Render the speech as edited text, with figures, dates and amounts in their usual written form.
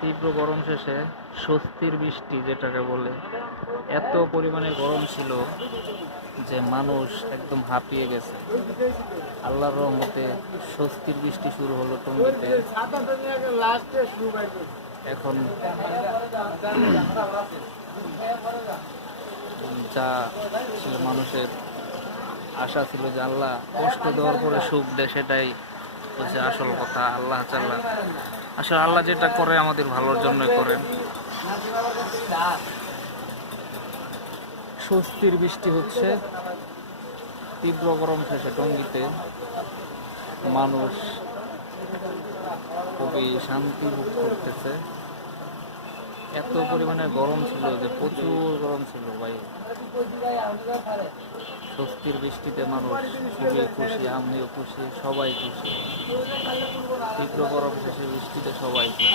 তীব্র গরম শেষে স্বস্তির বৃষ্টি যেটাকে বলে, এত পরিমাণে গরম ছিল যে মানুষ একদম হাঁপিয়ে গেছে। আল্লাহর রহমতে স্বস্তির বৃষ্টি শুরু হলো টঙ্গীতে। এখন যা ছিল মানুষের আশা ছিল যে আল্লাহ কষ্ট দেওয়ার পরে সুখ দেয়, সেটাই হচ্ছে আসল কথা। আল্লাহ চাল্লাহ আসলে আল্লাহ যেটা করে আমাদের ভালোর জন্যই করেন। স্বস্তির বৃষ্টি হচ্ছে তীব্র গরম শেষে টঙ্গীতে। মানুষ খুবই শান্তি ভোগ করতেছে। এত পরিমাণে গরম ছিল যে প্রচুর গরম ছিল ভাই। স্বস্তির বৃষ্টিতে মানুষ খুবই খুশি, আমিও খুশি, সবাই খুশি। তীব্র গরম শেষে বৃষ্টিতে সবাই খুশি।